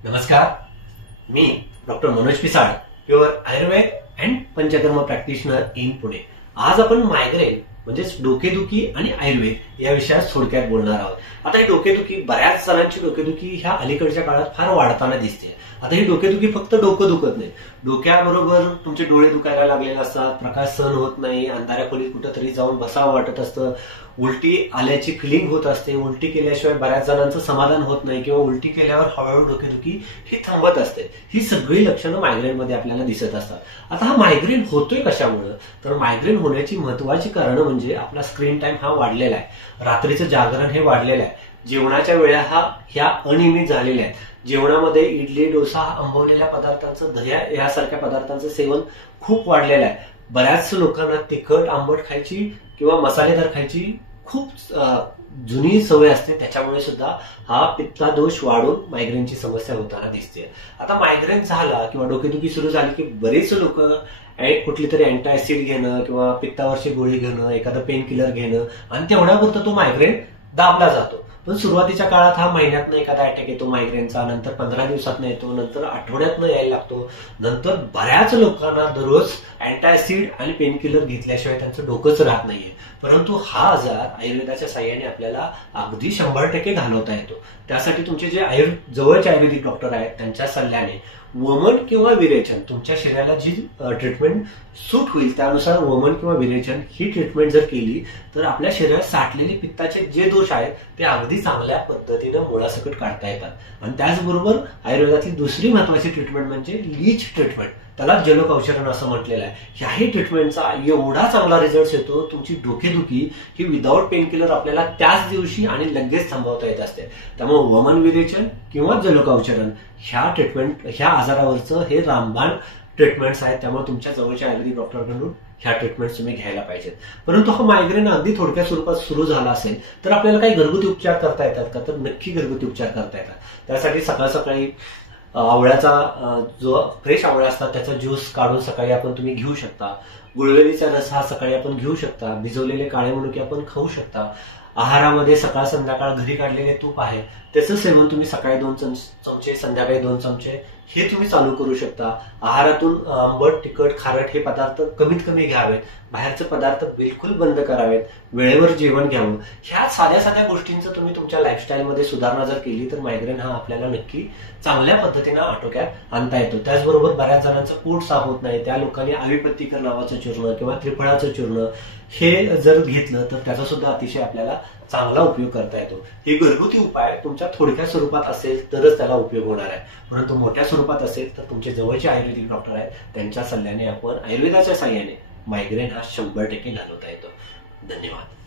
नमस्कार, मी doctor Manoj Pisal, pure Ayurveda and Panchakarma practitioner in Pune. आज आपण मायग्रेन म्हणजेच डोकेदुखी आणि आयुर्वेद या विषयात थोडक्यात बोलणार आहोत। आता ही डोकेदुखी, बऱ्याच जणांची डोकेदुखी ह्या अलीकडच्या काळात फार वाढताना दिसते। आता ही डोकेदुखी फक्त डोकं दुखत नाही, डोक्याबरोबर तुमचे डोळे दुखायला लागलेले असतात, प्रकाश सहन होत नाही, अंधाऱ्या खोलीत कुठेतरी जाऊन बसावं वाटत असतं, उलटी आल्याची फिलिंग होत असते, उलटी केल्याशिवाय बऱ्याच जणांचं समाधान होत नाही किंवा उलटी केल्यावर हळूहळू डोकेदुखी ही थांबत असते। ही सगळी लक्षणं मायग्रेन मध्ये आपल्याला दिसत असतात। आता हा मायग्रेन होतोय कशामुळे? तर मायग्रेन होण्याची महत्वाची कारणं म्हणजे आपला स्क्रीन टाइम हा वाढलेला आहे, रात्रीचं जागरण हे वाढलेलं आहे, जेवणाच्या वेळा ह्या अनियमित झालेल्या आहेत, जेवणामध्ये इडली, डोसा, आंबवलेल्या पदार्थांचं, दह्या यासारख्या पदार्थांचं सेवन खूप वाढलेलं आहे। बऱ्याच लोकांना तिखट आंबट खायची किंवा मसालेदार खायची खूप जुनी सवय असते, त्याच्यामुळे सुद्धा हा पित्तादोष वाढून मायग्रेनची समस्या होताना दिसते। आता मायग्रेन झाला किंवा डोकेदुखी सुरू झाली की बरेच लोक कुठली तरी अँटासिड घेणं किंवा पित्तावरची गोळी घेणं, एखादं पेन किलर घेणं आणि तेवढ्यापुरतं तो मायग्रेन दाबला जातो। पण सुरुवातीच्या काळात हा महिन्यातनं एखादा अटॅक येतो मायग्रेनचा, नंतर 15 दिवसातनं येतो, नंतर आठवड्यातनं यायला लागतो, नंतर बऱ्याच लोकांना दररोज अँटासिड आणि पेन किलर घेतल्याशिवाय त्यांचं डोकंच राहत नाहीये। परंतु हा आजार आयुर्वेदाच्या साह्याने आपल्याला अगदी 100% घालवता येतो। त्यासाठी तुमचे जे जवळचे आयुर्वेदिक डॉक्टर आहेत त्यांच्या सल्ल्याने वमन किंवा विरेचन, तुमच्या शरीराला जी ट्रीटमेंट सूट होईल त्यानुसार वमन किंवा विरेचन ही ट्रीटमेंट जर केली तर आपल्या शरीरात साठलेले पित्ताचे जे दोष आहेत ते अगदी चांगल्या पद्धतीनं मुळासकट काढता येतात। आणि त्याचबरोबर आयुर्वेदातली दुसरी महत्वाची ट्रीटमेंट म्हणजे लीच ट्रीटमेंट, त्याला जलोक औषधन असं म्हटलेलं आहे। ह्याही ट्रीटमेंटचा एवढा चांगला रिझल्ट येतो, तुमची डोकेदुखी ही विदाऊट पेन किलर आपल्याला त्याच दिवशी आणि लगेच थांबवता येत असते। त्यामुळे वमन विरेचन किंवा जलोक औषधन ह्या ट्रीटमेंट, ह्या आजारावरचं हे रामबाण ट्रीटमेंट्स आहेत। त्यामुळे तुमच्या जवळच्या आयुर्वेदिक डॉक्टरकडून ह्या ट्रीटमेंट तुम्ही घ्यायला पाहिजेत। परंतु हा मायग्रेन अगदी थोडक्या स्वरूपात सुरू झाला असेल तर आपल्याला काही घरगुती उपचार करता येतात का? तर नक्की घरगुती उपचार करता येतात। त्यासाठी सकाळ सकाळी आवळ्याचा जो फ्रेश आवळा असतात त्याचा ज्यूस काढून सकाळी आपण तुम्ही घेऊ शकता। गुळवेलीचा रस हा सकाळी आपण घेऊ शकता। भिजवलेले काळे मनुके आपण खाऊ शकता। आहारामध्ये सकाळ संध्याकाळ घरी काढलेले तूप आहे त्याचं सेवन तुम्ही सकाळी 2 चमचे, संध्याकाळी 2 चमचे हे तुम्ही चालू करू शकता। आहारातून आंबट, तिखट, खारट हे पदार्थ कमीत कमी घ्यावेत, बाहेरचे पदार्थ बिलकुल बंद करावेत, वेळेवर जेवण घ्यावं। ह्या साध्या साध्या गोष्टींचं तुम्ही तुमच्या लाईफस्टाईलमध्ये सुधारणा जर केली तर मायग्रेन हा आपल्याला नक्की चांगल्या पद्धतीनं आटोक्यात आणता येतो। त्याचबरोबर बऱ्याच जणांचं पोट साफ होत नाही, त्या लोकांनी आविपत्तिकर नावाचं चूर्ण किंवा त्रिफळाचं चूर्ण हे जर घेतलं तर त्याचा सुद्धा अतिशय आपल्याला चांगला उपयोग करता येतो। हे घरगुती उपाय तुमच्या थोडक्या स्वरूपात असेल तरच त्याला उपयोग होणार आहे, परंतु मोठ्या स्वरूपात असेल तर तुमचे जवळचे आयुर्वेदिक डॉक्टर आहेत त्यांच्या सल्ल्याने आपण आयुर्वेदाच्या साह्याने मायग्रेन हा 100% घालवता येतो। धन्यवाद।